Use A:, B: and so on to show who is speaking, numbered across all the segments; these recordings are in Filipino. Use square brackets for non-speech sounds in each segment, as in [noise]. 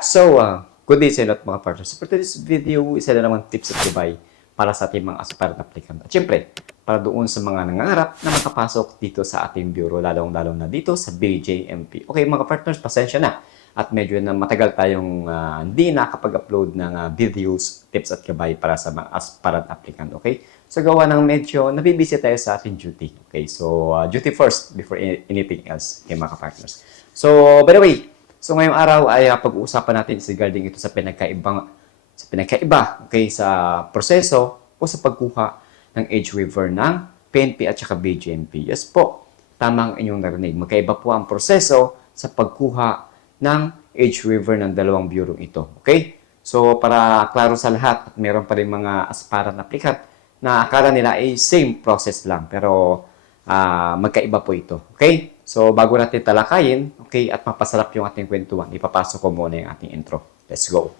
A: So, uh, good day sa inyo at mga partners. For today's video, isa na naman tips at gabay para sa ating mga aspirant applicant. At syempre, para doon sa mga nangangarap na makapasok dito sa ating bureau, lalong-lalong na dito sa BJMP. Okay, mga partners, pasensya na. At medyo na matagal tayong ah, hindi nakapag-upload ng ah, videos, tips at gabay para sa mga aspirant applicant. Okay? So, gawa ng medyo nabibisi tayo sa ating duty. Okay? So, ah, duty first before any- anything else, okay, mga partners. So, by the way, So ngayong araw ay uh, pag-uusapan natin is regarding ito sa pinagkaibang sa pinagkaiba okay sa proseso o sa pagkuha ng age waiver ng PNP at saka BGMP. Yes po, tama ang inyong narinig. Magkaiba po ang proseso sa pagkuha ng age waiver ng dalawang bureau ito. Okay? So para klaro sa lahat at meron pa rin mga aspirant applicant na akala nila ay same process lang pero ah, magkaiba po ito. Okay? So, bago natin talakayin, okay, at mapasarap yung ating kwentuhan, ipapasok ko muna yung ating intro. Let's go.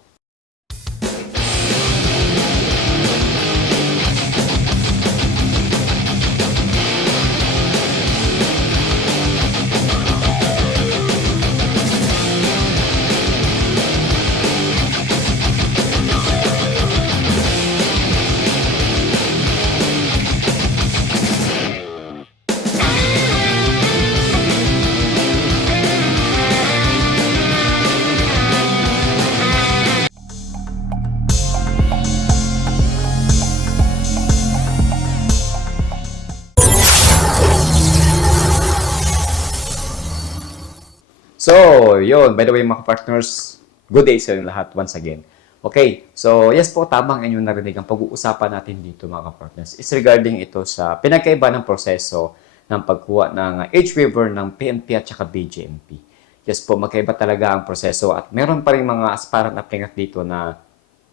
A: Yun. By the way, mga partners, good day sa inyo lahat once again. Okay, so yes po, tamang inyong narinig ang pag-uusapan natin dito mga partners is regarding ito sa pinagkaiba ng proseso ng pagkuha ng age waiver ng PNP at saka BGMP. Yes po, magkaiba talaga ang proseso at meron pa rin mga aspirant applicant dito na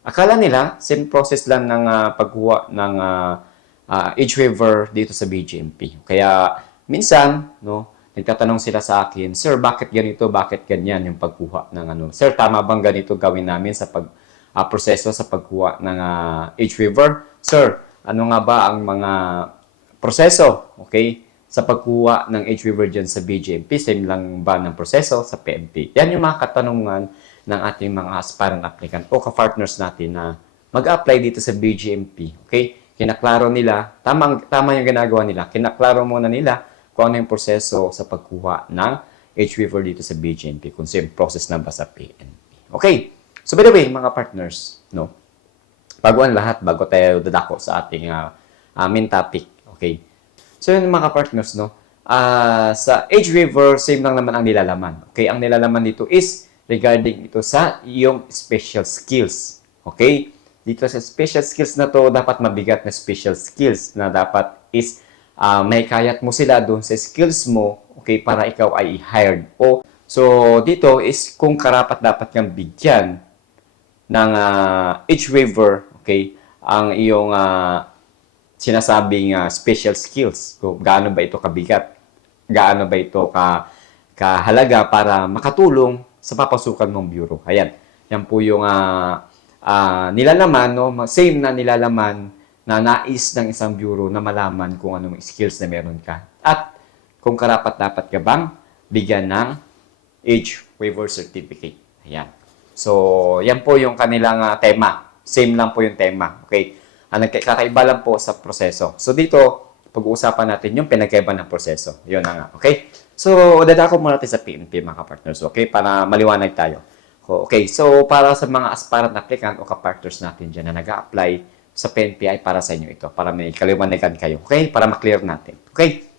A: akala nila same process lang ng ah, pagkuha ng ah, ah, age waiver dito sa BGMP. Kaya minsan, no, nagtatanong sila sa akin, Sir, bakit ganito, bakit ganyan yung pagkuha ng ano? Sir, tama bang ganito gawin namin sa pag ah, proseso sa pagkuha ng ah, age waiver? Sir, ano nga ba ang mga proseso, okay, sa pagkuha ng age waiver dyan sa BGMP? Same lang ba ng proseso sa PNP? Yan yung mga katanungan ng ating mga aspirant applicant o ka-partners natin na mag-apply dito sa BGMP. Okay? Kinaklaro nila, tama, tama yung ginagawa nila. Kinaklaro muna nila kung ano yung proseso sa pagkuha ng age waiver dito sa BGMP, kung same process na ba sa PNP. Okay. So by the way, mga partners, no? Bago ang lahat, bago tayo dadako sa ating ah, ah, main topic, okay? So yun mga partners, no? Ah, sa age waiver, same lang naman ang nilalaman. Okay? Ang nilalaman dito is regarding ito sa iyong special skills. Okay? Dito sa special skills na to, dapat mabigat na special skills na dapat is ah, may kayat mo sila doon sa skills mo, okay, para ikaw ay hired. O, so, dito is kung karapat dapat kang bigyan ng ah, age waiver, okay, ang iyong ah, sinasabing ah, special skills. Kung gaano ba ito kabigat? Gaano ba ito ka kahalaga para makatulong sa papasukan mong bureau? Ayan. Yan po yung ah, ah, nilalaman, no? same na nilalaman na nais ng isang bureau na malaman kung anong skills na meron ka. At kung karapat dapat ka bang bigyan ng age waiver certificate. Ayan. So, yan po yung kanilang ah, tema. Same lang po yung tema. Okay? Ang nagkakaiba lang po sa proseso. So, dito, pag-uusapan natin yung pinagkaiba ng proseso. Yun na nga. Okay? So, dadako muna natin sa PNP, mga partners. Okay? Para maliwanag tayo. Okay, so para sa mga aspirant applicant o ka-partners natin dyan na nag apply sa PNP ay para sa inyo ito. Para may kaliwanagan kayo. Okay? Para maklear natin. Okay?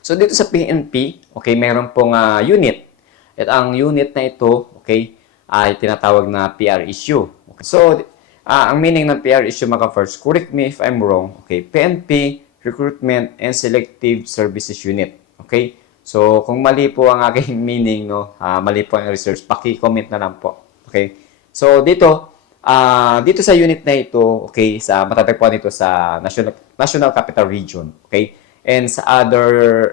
A: So dito sa PNP, okay, meron pong ah, unit. At ang unit na ito, okay, ay tinatawag na PR issue. Okay. So, ah, ang meaning ng PR issue mga first, correct me if I'm wrong, okay, PNP Recruitment and Selective Services Unit. Okay? So, kung mali po ang aking [laughs] meaning, no, ah, mali po ang research, paki-comment na lang po. Okay? So, dito, ah, dito sa unit na ito, okay, sa matatagpuan ito sa National National Capital Region, okay? And sa other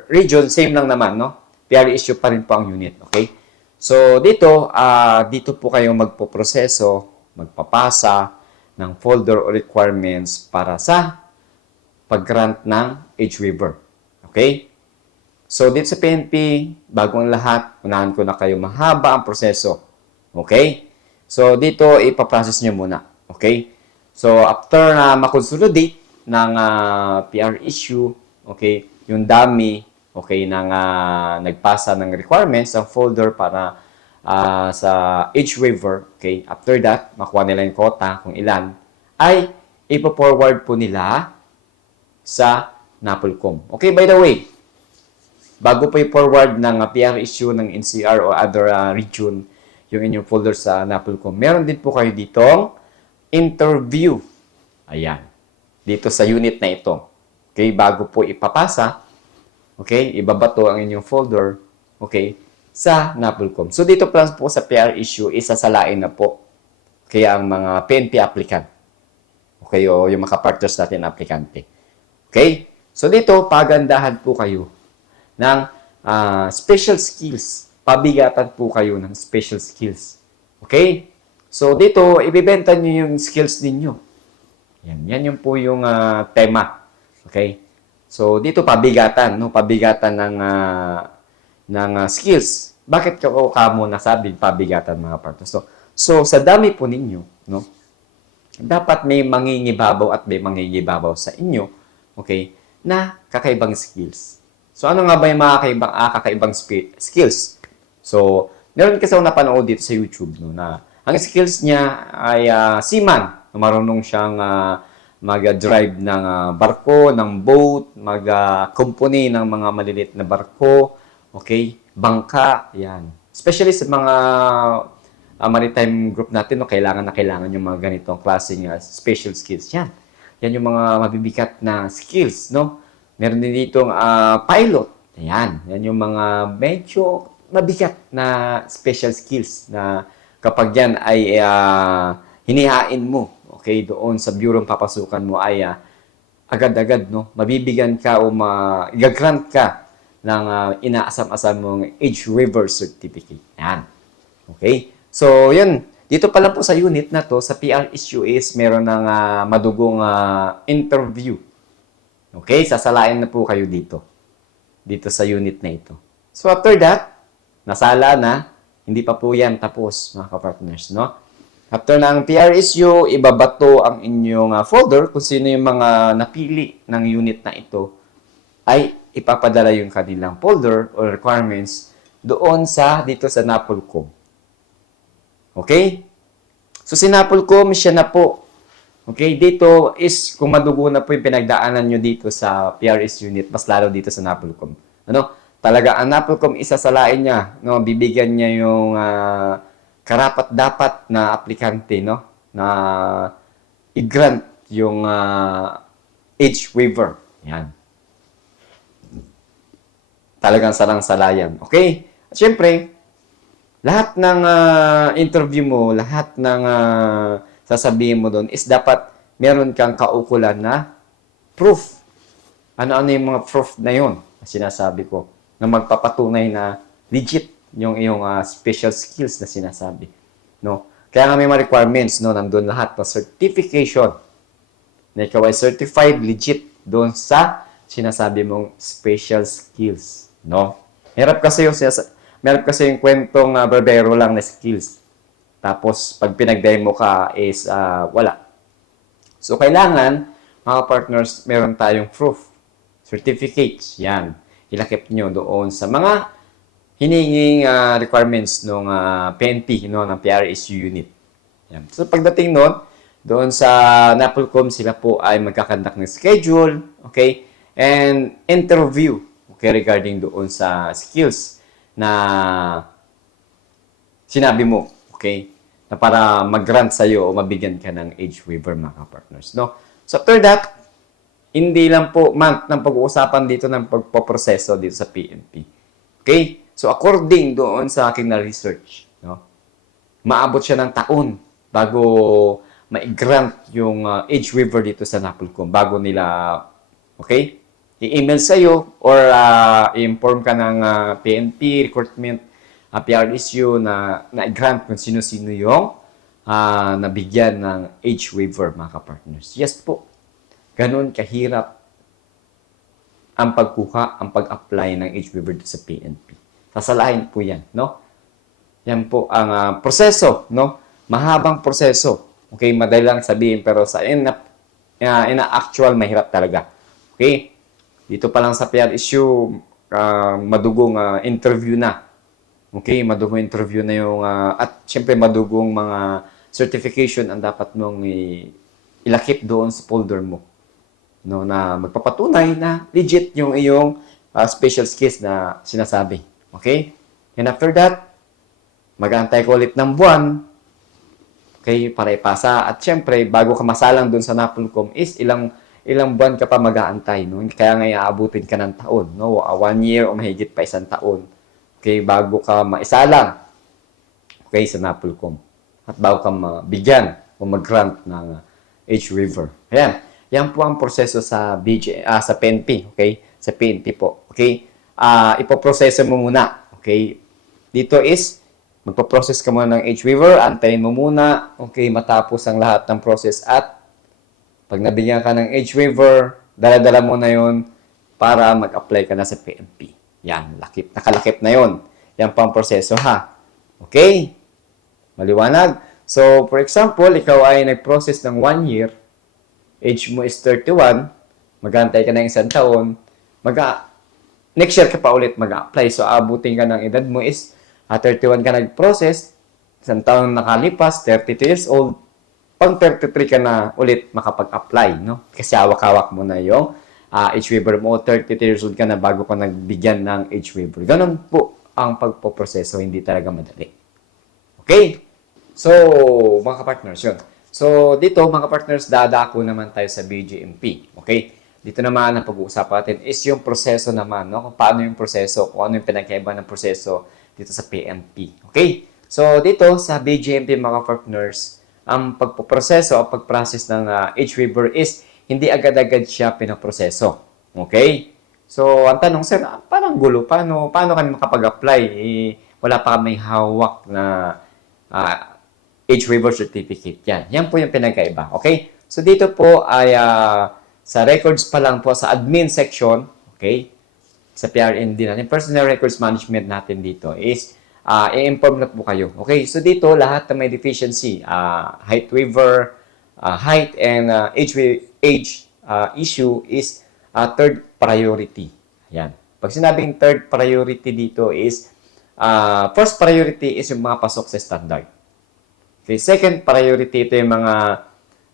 A: region, same lang naman, no? PR issue pa rin po ang unit, okay? So, dito, ah, dito po kayo magpoproseso, magpapasa ng folder o requirements para sa pag-grant ng age waiver. Okay? So, dito sa PNP, bago ang lahat, unahan ko na kayo mahaba ang proseso. Okay? So, dito, ipaprocess nyo muna. Okay? So, after na makonsolidate ng ah, PR issue, okay, yung dami, okay, ng ah, nagpasa ng requirements, ang folder para ah, sa age waiver, okay, after that, makuha nila yung quota, kung ilan, ay ipo-forward po nila sa NAPOLCOM. Okay, by the way, bago po i-forward ng uh, PR issue ng NCR o other uh, region yung inyong folder sa NAPOLCOM, meron din po kayo ditong interview. Ayan. Dito sa unit na ito. Okay, bago po ipapasa, okay, ibabato ang inyong folder, okay, sa NAPOLCOM. So, dito plus po sa PR issue, isasalain na po kaya ang mga PNP applicant. Okay, o yung mga partners natin na aplikante. Okay? So, dito, pagandahan po kayo ng ah, special skills. Pabigatan po kayo ng special skills. Okay? So, dito, ibibenta nyo yung skills ninyo. Yan, yan yung po yung ah, tema. Okay? So, dito, pabigatan. No? Pabigatan ng, ah, ng ah, skills. Bakit ko kamo nasabing pabigatan mga partners? So, so, sa dami po ninyo, no? dapat may mangingibabaw at may mangingibabaw sa inyo, okay, na kakaibang skills. So, ano nga ba yung mga kakaibang, ah, kakaibang skills? So, meron kasi ako napanood dito sa YouTube, no, na ang skills niya ay ah, seaman. Marunong siyang ah, mag-drive ng ah, barko, ng boat, mag-company ng mga maliliit na barko, okay, bangka, yan. Especially sa mga ah, maritime group natin, no, kailangan na kailangan yung mga ganitong klaseng ah, special skills. Yan. Yan yung mga mabibigat na skills, no? Meron din ditong ah, pilot. Ayan. Yan yung mga medyo mabigat na special skills na kapag yan ay ah, hinihain mo, okay, doon sa bureau papasukan mo ay ah, agad-agad, no? Mabibigyan ka o ma gagrant ka ng ah, inaasam-asam mong age waiver certificate. Yan. Okay? So, yun. Dito pala po sa unit na to, sa PR issue is meron ng ah, madugong ah, interview. Okay? Sasalain na po kayo dito. Dito sa unit na ito. So, after that, nasala na, hindi pa po yan tapos, mga kapartners, no? After ng PR issue, ibabato ang inyong ah, folder kung sino yung mga napili ng unit na ito ay ipapadala yung kanilang folder or requirements doon sa dito sa NAPOLCOM. Okay? So, si NAPOLCOM, siya na po. Okay? Dito is, kung madugo na po yung pinagdaanan nyo dito sa PRS unit, mas lalo dito sa NAPOLCOM. Ano? Talaga, ang NAPOLCOM, isasalain niya. No? Bibigyan niya yung ah, karapat-dapat na aplikante, no? Na i-grant yung ah, age waiver. Yan talagang salang-salayan. Okay? At syempre, lahat ng ah, interview mo, lahat ng ah, sasabihin mo doon is dapat meron kang kaukulan na proof. Ano-ano yung mga proof na yon na sinasabi ko na magpapatunay na legit yung iyong ah, special skills na sinasabi. No? Kaya nga may mga requirements, no? Nandun lahat ng certification na ikaw ay certified legit doon sa sinasabi mong special skills. No? Hirap kasi yung sinasa- Meron kasi yung kwentong uh, barbero lang na skills. Tapos, pag pinag-demo ka is ah, wala. So, kailangan, mga partners, meron tayong proof. Certificates. Yan. Ilakip nyo doon sa mga hininging ah, requirements ng PNP, no, ng PRSU unit. Yan. So, pagdating noon, doon sa NAPOLCOM, sila po ay magkakandak ng schedule, okay, and interview, okay, regarding doon sa skills na sinabi mo, okay, na para mag-grant sa'yo o mabigyan ka ng age waiver, mga partners, no? So, after that, hindi lang po month ng pag-uusapan dito ng pagpoproseso dito sa PNP. Okay? So, according doon sa aking na-research, no, maabot siya ng taon bago ma-grant yung uh, age waiver dito sa NAPOLCOM bago nila, okay, i-email sa'yo or uh, i-inform ka ng uh, PNP, recruitment, uh, PRSU na na-grant kung sino-sino yung uh, nabigyan ng age waiver, mga kapartners. Yes po, ganun kahirap ang pagkuha, ang pag-apply ng dito sa PNP. Sasalahin po yan, no? Yan po ang ah, proseso, no? Mahabang proseso. Okay, madali lang sabihin pero sa in, uh, in a actual mahirap talaga. Okay? Dito pa lang sa PR issue, ah, madugong ah, interview na. Okay, madugong interview na yung ah, at syempre madugong mga certification ang dapat mong ilakip doon sa folder mo. No, na magpapatunay na legit yung iyong ah, special skills na sinasabi. Okay? And after that, mag-aantay ka ulit ng buwan, okay, para ipasa. At syempre, bago ka masalang doon sa Napolcom is ilang ilang buwan ka pa mag-aantay. No? Kaya nga iaabutin ka ng taon. No? Ah, one year o mahigit pa isang taon. Okay, bago ka maisalang okay, sa Napolcom. At bago ka mabigyan o mag-grant ng uh, H-River. Ayan. Yan po ang proseso sa BJ, ah, sa PNP. Okay? Sa PNP po. Okay? Ah, ipoproseso mo muna. Okay? Dito is, magpo-process ka muna ng H-Weaver, antayin mo muna, okay, matapos ang lahat ng process at pag nabigyan ka ng H-Waiver, dala-dala mo na yon para mag-apply ka na sa PNP. Yan, lakip, nakalakip na yon. Yan pa ang proseso ha. Okay? Maliwanag? So, for example, ikaw ay nag-process ng one year, age mo is 31, mag-antay ka ng isang taon, mag next year ka pa ulit mag-apply. So, abutin ka ng edad mo is ah, 31 ka nag-process, isang taon nakalipas, 32 years old, pang 33 ka na ulit makapag-apply, no? Kasi hawak-hawak mo na yung uh, H-Waiver mo, 33 years old ka na bago ka nagbigyan ng H-Waiver. Ganon po ang pagpoproseso, hindi talaga madali. Okay? So, mga partners yun. So, dito, mga partners, dadako naman tayo sa BGMP. Okay? Dito naman, ang pag-uusapan natin is yung proseso naman, no? Kung paano yung proseso, kung ano yung pinagkaiba ng proseso dito sa PMP. Okay? So, dito sa BGMP, mga partners, ang pagpoproseso o pag-process ng uh, H-Waiver is hindi agad-agad siya pinaproseso. Okay? So, ang tanong, sir, ah, parang gulo. Paano, paano kami makapag-apply? Eh, wala pa kami hawak na uh, H-Waiver certificate. Yan. Yan po yung pinagkaiba. Okay? So, dito po ay uh, sa records pa lang po sa admin section, okay? Sa PRND natin, personal records management natin dito is uh, i-inform na po kayo. Okay, so dito lahat na may deficiency, uh, height waiver, uh, height and uh, age, age uh, issue is uh, third priority. Yan. Pag sinabing third priority dito is, uh, first priority is yung mga pasok sa standard. Okay, second priority ito yung mga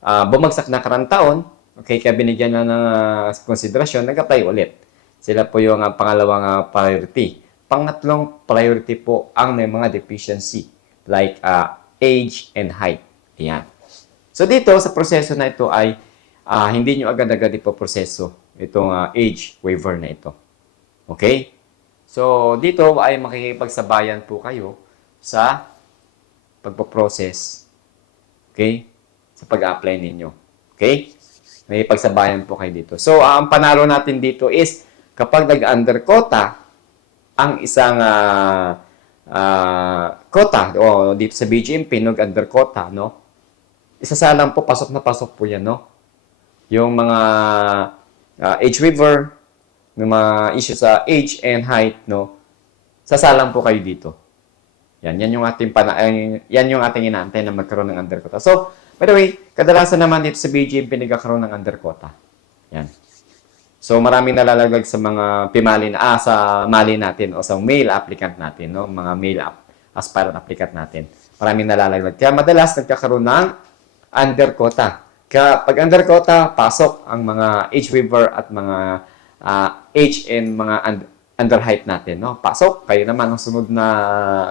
A: uh, bumagsak na karang taon, okay, kaya binigyan na ng uh, konsiderasyon, nag-apply ulit. Sila po yung uh, pangalawang uh, priority. Pangatlong priority po ang may mga deficiency like uh, age and height. Ayan. So dito sa proseso na ito ay uh, hindi nyo agad-agad ipoproseso itong uh, age waiver na ito. Okay? So dito ay makikipagsabayan po kayo sa pagpo-process. Okay? Sa pag-apply ninyo. Okay? May pagsabayan po kayo dito. So uh, ang panalo natin dito is kapag nag-under quota, ang isang uh, uh, quota o dito sa BGMP, nog under quota, no? Isasalang po, pasok na pasok po yan, no? Yung mga uh, age waiver, yung mga issue sa age and height, no? Sasalang po kayo dito. Yan, yan yung ating pana yan yung ating inaantay na magkaroon ng under quota. So, by the way, kadalasan naman dito sa BGMP nagkakaroon ng under quota. Yan. So maraming nalalaglag sa mga pimali na ah, sa mali natin o sa male applicant natin, no? Mga male app, aspirant applicant natin. Maraming nalalaglag. Kaya madalas nagkakaroon ng under quota. Kaya pag under quota, pasok ang mga age waiver at mga uh, age and mga und- under height natin, no? Pasok, kayo naman ang sunod na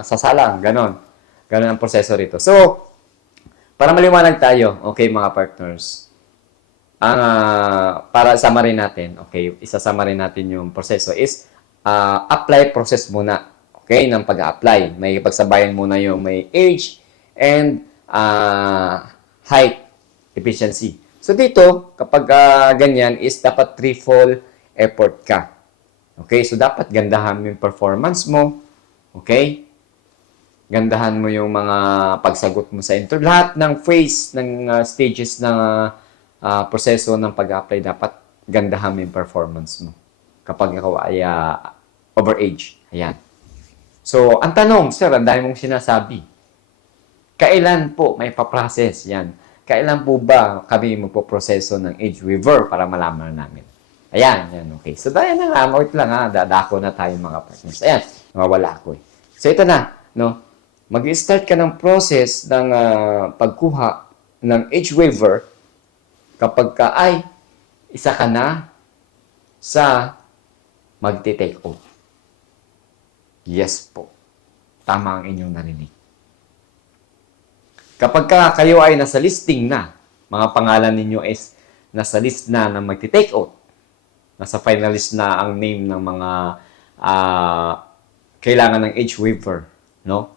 A: sasalang, ganon. Ganon ang proseso rito. So, para maliwanag tayo, okay mga partners, ang uh, para summary natin, okay, isa-summary natin yung proseso is uh, apply process muna, okay, ng pag-apply. May pagsabayan muna yung may age and uh, height efficiency. So dito, kapag uh, ganyan is dapat threefold effort ka. Okay, so dapat gandahan mo yung performance mo, okay? Gandahan mo yung mga pagsagot mo sa interview. Lahat ng phase, ng uh, stages ng uh, uh, proseso ng pag-apply, dapat gandahan mo yung performance mo kapag ikaw ay uh, overage. Ayan. So, ang tanong, sir, ang dami mong sinasabi. Kailan po may paprocess yan? Kailan po ba kami magpoproseso ng age waiver para malaman namin? Ayan, yan, okay. So, dahil na nga, wait lang ha, dadako na tayo mga partners. Ayan, mawala ako eh. So, ito na, no? Mag-start ka ng process ng ah, pagkuha ng age waiver kapag ka ay isa ka na sa magti-take off. Yes po. Tama ang inyong narinig. Kapag ka kayo ay nasa listing na, mga pangalan ninyo is nasa list na na magti-take out, nasa finalist na ang name ng mga ah, kailangan ng age waiver, no?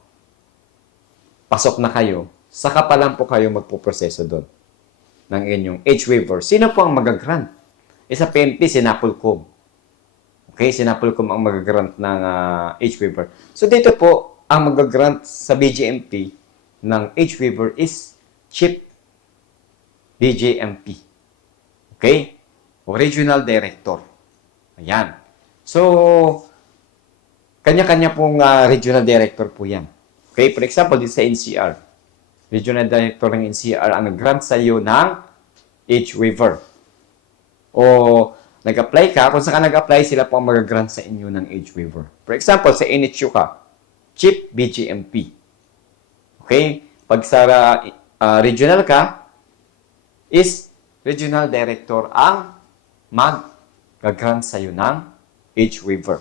A: Pasok na kayo, saka pa lang po kayo magpo-proseso doon ng inyong age waiver. Sino po ang magagrant? Isa PNP, Sinapulcom. Okay, Sinapulcom ang magagrant ng ah, age waiver. So dito po, ang magagrant sa BGMP ng age waiver is Chief BJMP. Okay? O Regional Director. Ayan. So, kanya-kanya pong ah, Regional Director po yan. Okay? For example, dito sa NCR, Regional Director ng NCR ang nag-grant sa iyo ng age waiver. O nag-apply ka, kung saan ka nag-apply, sila po ang mag-grant sa inyo ng age waiver. For example, sa NHU ka, Chief BGMP. Okay? Pag sa ah, regional ka, is regional director ang mag-grant sa iyo ng age waiver.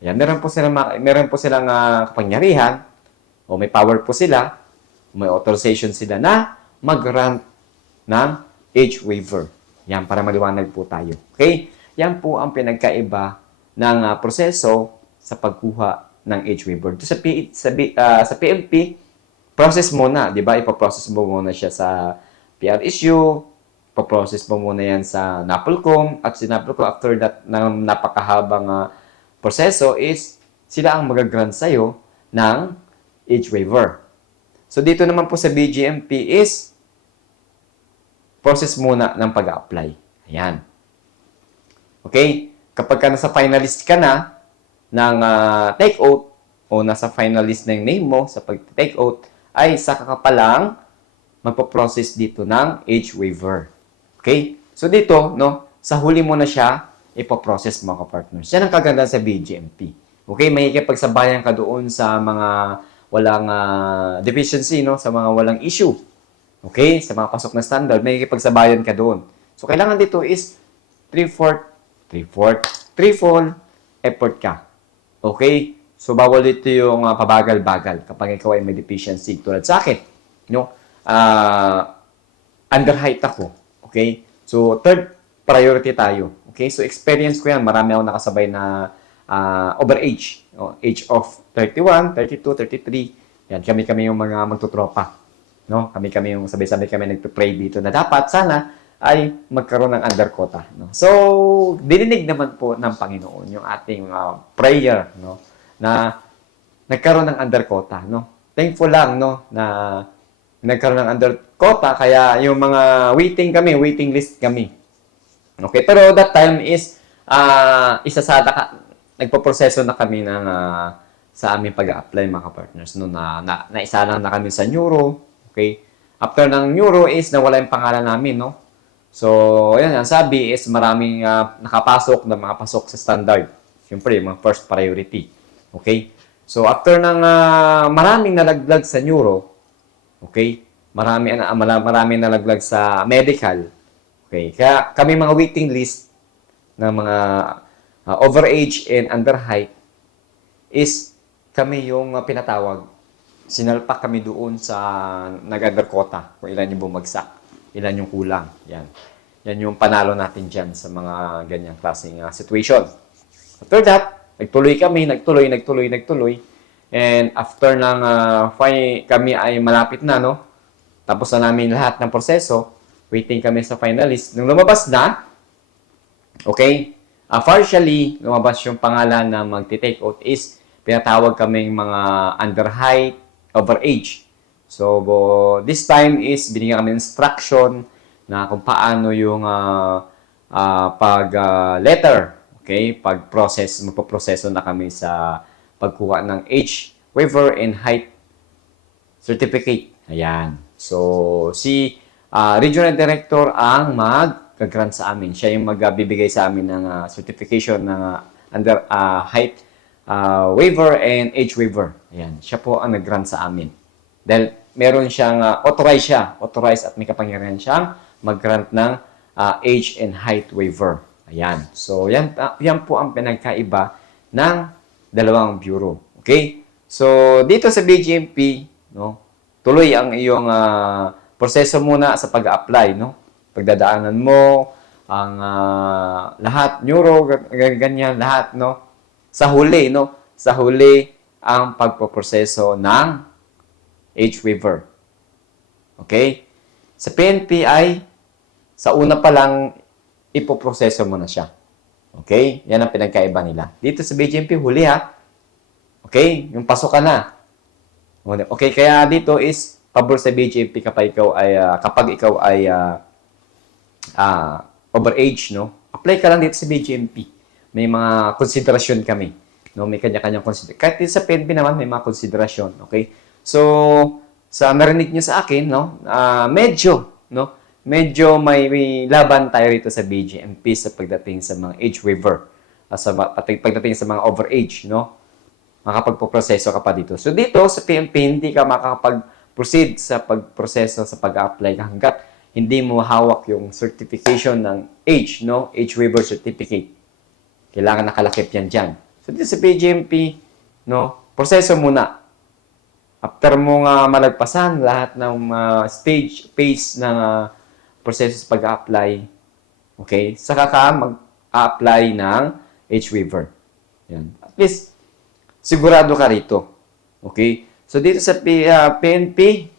A: Yan, meron po silang meron po silang ah, kapangyarihan o may power po sila, may authorization sila na mag-grant ng age waiver. Yan, para maliwanag po tayo. Okay? Yan po ang pinagkaiba ng ah, proseso sa pagkuha ng age waiver. Sa, P, sa, B- ah, sa PLP, process muna, di ba? Ipaprocess mo muna siya sa PR issue, ipaprocess mo muna yan sa NAPOLCOM, at si NAPOLCOM, after that, ng napakahabang ah, proseso is, sila ang magagrant sa'yo ng age waiver. So, dito naman po sa BGMP is, process muna ng pag-apply. Ayan. Okay? Kapag ka nasa finalist ka na ng ah, take-out o nasa finalist na yung name mo sa pag-take-out, ay saka ka pa lang magpo-process dito ng age waiver. Okay? So dito, no, sa huli mo na siya ipo-process mga partners. Yan ang kaganda sa BGMP. Okay? May ikipagsabayan ka doon sa mga walang ah, deficiency, no? Sa mga walang issue. Okay? Sa mga pasok na standard, may ikipagsabayan ka doon. So, kailangan dito is 3-4, 3-4, 3-4 effort ka. Okay? So, bawal dito yung ah, pabagal-bagal kapag ikaw ay may deficiency tulad sa akin. No? Ah, under height ako. Okay? So, third priority tayo. Okay? So, experience ko yan. Marami ako nakasabay na ah, overage. O, age of 31, 32, 33. Yan, kami-kami yung mga magtutropa. No? Kami-kami yung sabay-sabay kami nagpe-pray dito na dapat sana ay magkaroon ng underquota. No? So, dininig naman po ng Panginoon yung ating ah, prayer no? na nagkaroon ng underquota. No? Thankful lang no? na nagkaroon ng underquota kaya yung mga waiting kami, waiting list kami. Okay, pero that time is ah isasada ka, nagpo-proseso na kami ng ah, sa aming pag-apply mga partners no na, na naisalang na kami sa neuro. Okay? After ng neuro is nawala yung pangalan namin, no? So, ayan, ang sabi is maraming ah, nakapasok na mga pasok sa standard. Siyempre, mga first priority. Okay? So, after ng ah, maraming nalaglag sa neuro, okay? Marami, ah, mara- maraming nalaglag sa medical. Okay? Kaya kami mga waiting list ng mga ah, overage and under height is kami yung ah, pinatawag. Sinalpak kami doon sa nag-underquota kung ilan yung bumagsak, ilan yung kulang. Yan. Yan yung panalo natin dyan sa mga ganyang klaseng ah, situation. After that, nagtuloy kami, nagtuloy, nagtuloy, nagtuloy. And after ng ah, fi- kami ay malapit na, no? Tapos na namin lahat ng proseso, waiting kami sa finalist. Nung lumabas na, okay, ah, partially, lumabas yung pangalan na magti-take out is pinatawag kaming mga under height, over age. So, bo- this time is binigyan kami instruction na kung paano yung ah, ah, pag ah, letter, okay, pag process, magpo-proseso na kami sa pagkuha ng age waiver and height certificate. Ayan. So, si ah, Regional Director ang mag-grant sa amin. Siya yung magbibigay sa amin ng ah, certification ng ah, under ah, height ah, waiver and age waiver. Ayan. Siya po ang nag-grant sa amin. Dahil meron siyang ah, authorized siya, authorized at may kapangyarihan siyang mag-grant ng ah, age and height waiver. Ayan. So, yan, ah, yan po ang pinagkaiba ng dalawang bureau. Okay? So, dito sa BGMP, no, tuloy ang iyong ah, proseso muna sa pag-apply, no? Pagdadaanan mo, ang ah, lahat, neuro, ganyan, lahat, no? Sa huli, no? Sa huli, ang pagpoproseso ng age waiver. Okay? Sa PNP ay, sa una pa lang, ipoproseso mo na siya. Okay? Yan ang pinagkaiba nila. Dito sa BGMP, huli ha. Okay? Yung pasok ka na. Okay, kaya dito is pabor sa BGMP kapag ikaw ay ah, kapag ikaw ay ah, ah, overage, no? Apply ka lang dito sa BGMP. May mga konsiderasyon kami. No, may kanya-kanyang konsiderasyon. Kahit dito sa PNP naman may mga konsiderasyon, okay? So, sa narinig niyo sa akin, no? ah, medyo, no? Medyo may, may laban tayo rito sa BGMP sa pagdating sa mga age waiver. ah, sa pagdating sa mga overage, no? makapagpoproseso ka pa dito. So dito sa PMP, hindi ka makakapag-proceed sa pagproseso sa pag-apply hanggat hindi mo hawak yung certification ng age, no? Age waiver certificate. Kailangan nakalakip yan dyan. So dito sa PGMP, no? Proseso muna. After mo nga malagpasan lahat ng ah, stage, phase ng ah, proseso sa pag-apply, okay? Saka ka mag-apply ng age waiver. Yan. At least, sigurado ka rito. Okay? So, dito sa P- ah, PNP,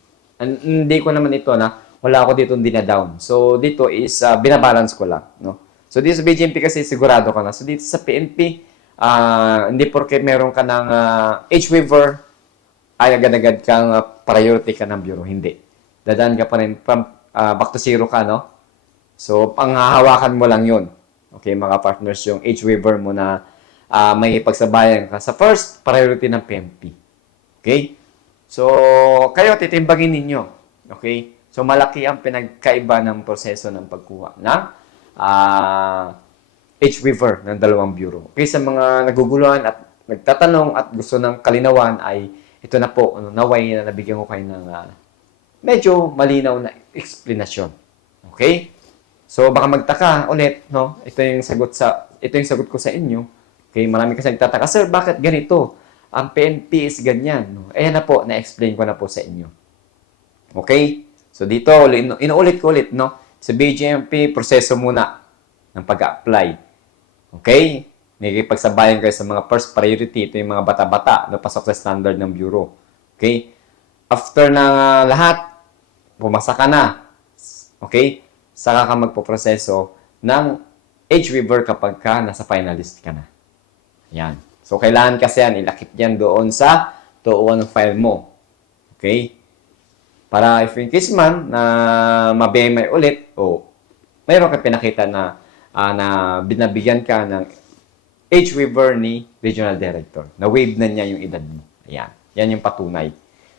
A: hindi ko naman ito na wala ako dito dinadown. So, dito is ah, binabalance ko lang. No? So, dito sa BGMP kasi sigurado ka na. So, dito sa PNP, ah, hindi porke meron ka ng ah, age waiver, ay agad-agad kang ah, priority ka ng bureau. Hindi. Dadaan ka pa rin from ah, back to zero ka, no? So, panghahawakan mo lang yun. Okay, mga partners, yung age waiver mo na ah, may pagsabayan ka sa first priority ng PMP. Okay? So, kayo, titimbangin ninyo. Okay? So, malaki ang pinagkaiba ng proseso ng pagkuha ng ah, age waiver ng dalawang bureau. Okay, sa mga naguguluhan at nagtatanong at gusto ng kalinawan ay ito na po, ano, naway na nabigyan ko kayo ng ah, medyo malinaw na explanation. Okay? So baka magtaka ulit, no? Ito yung sagot sa ito yung sagot ko sa inyo. Okay, marami kasi nagtataka, "Sir, bakit ganito? Ang PNP is ganyan." No? Ayan na po, na-explain ko na po sa inyo. Okay? So dito, inu- inuulit ko ulit, no? Sa BGMP, proseso muna ng pag-apply. Okay? Nakikipagsabayan kayo sa mga first priority. Ito yung mga bata-bata na pasok sa standard ng Bureau. Okay? After na ah, lahat, pumasa ka na. Okay? Saka ka magpoproseso ng age waiver kapag ka nasa finalist ka na. Yan. So, kailangan kasi yan, ilakip yan doon sa tuuan ng file mo. Okay? Para if in case man na mabemay ulit o mayroon ka pinakita na ah, na binabigyan ka ng age waiver ni regional director. Na waive na niya yung edad mo. Ayan. Yan yung patunay.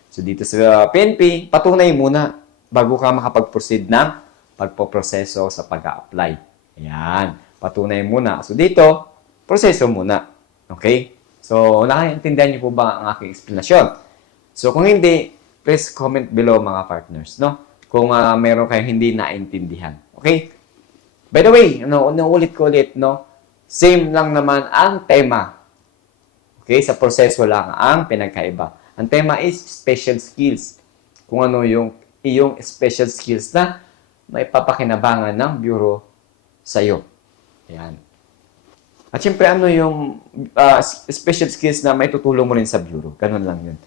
A: So dito sa PNP, patunay muna bago ka makapag-proceed ng pagpoproseso sa pag-apply. Ayan. Patunay muna. So dito, proseso muna. Okay? So, nakaintindihan niyo po ba ang aking explanation? So, kung hindi, please comment below mga partners, no? Kung ah, meron kayong hindi naintindihan. Okay? By the way, ano, ulit ko ulit, no? Same lang naman ang tema. Okay? Sa proseso lang ang pinagkaiba. Ang tema is special skills. Kung ano yung iyong special skills na may papakinabangan ng bureau sa iyo. Ayan. At syempre, ano yung s- special skills na may tutulong mo rin sa bureau. Ganun lang yun.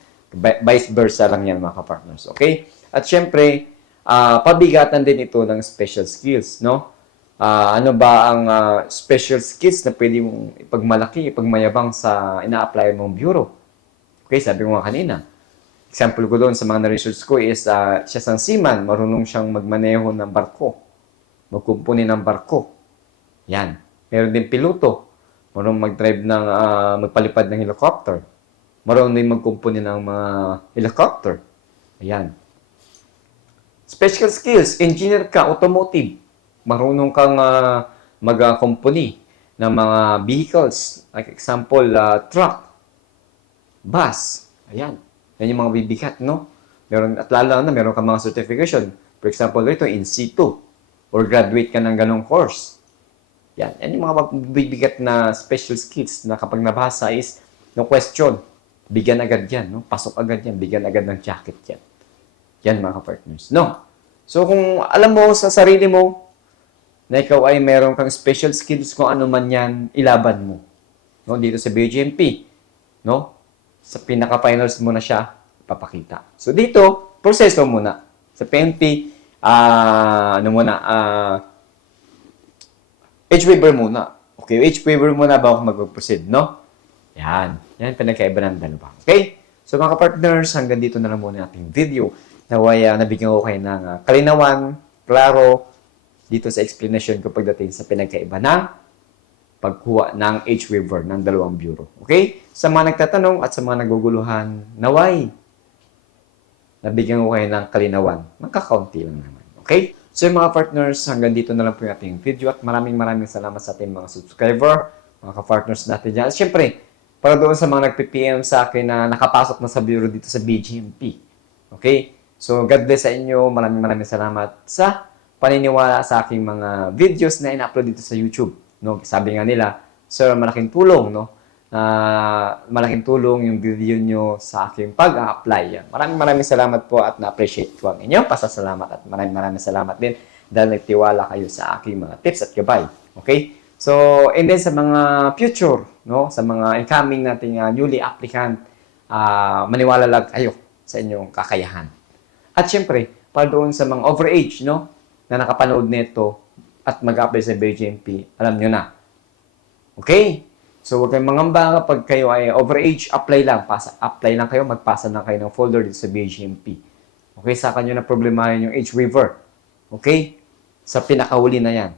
A: Vice versa lang yan, mga partners Okay? At syempre, ah, pabigatan din ito ng special skills, no? Ah, ano ba ang ah, special skills na pwede mong ipagmalaki, ipagmayabang sa ina-apply mong bureau? Okay, sabi ko nga kanina. Example ko doon sa mga na-research ko is ah, siya sang seaman, marunong siyang magmaneho ng barko, magkumpuni ng barko. Yan. Meron din piloto, marunong mag-drive ng, ah, magpalipad ng helicopter. marunong din magkumpuni ng mga helicopter. Ayan. Special skills, engineer ka, automotive. Marunong kang uh, mag-company ng mga vehicles. Like example, uh, truck, bus. Ayan. Yan yung mga bibigat, no? Meron, at lalo na, meron kang mga certification. For example, ito, in situ. Or graduate ka ng ganong course. Yan. Yan yung mga bibigat na special skills na kapag nabasa is, no question, bigyan agad yan, no? Pasok agad yan, bigyan agad ng jacket yan. Yan mga partners. No? So kung alam mo sa sarili mo na ikaw ay meron kang special skills kung ano man yan, ilaban mo. No? Dito sa BGMP. No? Sa pinaka-finals mo na siya, ipapakita. So dito, proseso muna. Sa PNP, ah ano muna, ah H waiver muna. Okay, H waiver muna bago mag-proceed, no? Yan. Yan pinagkaiba ng dalawa. Okay? So mga partners, hanggang dito na lang muna ating video. Naway uh, nabigyan ko kayo ng uh, kalinawan, klaro, dito sa explanation ko pagdating sa pinagkaiba ng pagkuha ng H waiver ng dalawang bureau. Okay? Sa mga nagtatanong at sa mga naguguluhan, naway, nabigyan ko kayo ng kalinawan. Magkakaunti lang naman. Okay? So yung mga partners, hanggang dito na lang po yung ating video at maraming maraming salamat sa ating mga subscriber, mga ka-partners natin dyan. At syempre, para doon sa mga nagpi-PM sa akin na nakapasok na sa bureau dito sa BGMP. Okay? So, God bless sa inyo. Maraming maraming salamat sa paniniwala sa aking mga videos na ina-upload dito sa YouTube. No? Sabi nga nila, Sir, malaking tulong, no? na malaking tulong yung video nyo sa aking pag-apply. Maraming maraming salamat po at na-appreciate ko ang inyong pasasalamat at maraming maraming salamat din dahil nagtiwala kayo sa aking mga tips at gabay. Okay? So, and then sa mga future, no, sa mga incoming nating uh, newly applicant, uh, maniwala lang kayo sa inyong kakayahan. At syempre, para doon sa mga overage, no, na nakapanood nito at mag-apply sa BGMP, alam nyo na. Okay? So, huwag kayong mangamba kapag kayo ay overage, apply lang. Pasa, apply lang kayo, magpasa lang kayo ng folder dito sa BGMP. Okay? Sa kanyo na problemahin yung age waiver. Okay? Sa pinakahuli na yan.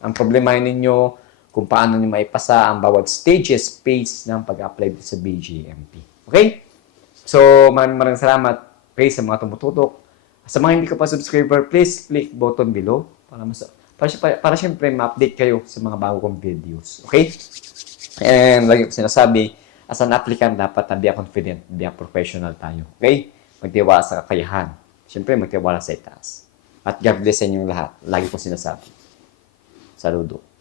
A: Ang problemahin ninyo kung paano nyo maipasa ang bawat stages, phase ng pag-apply sa BGMP. Okay? So, maraming maraming salamat okay, sa mga tumututok. Sa mga hindi ko pa subscriber, please click button below para mas para, para, para syempre ma-update kayo sa mga bago kong videos. Okay? And lagi ko sinasabi, as an applicant, dapat na be a confident, be professional tayo. Okay? Magtiwala sa kakayahan. Siyempre, magtiwala sa itaas. At God bless sa inyong lahat. Lagi ko sinasabi. Saludo.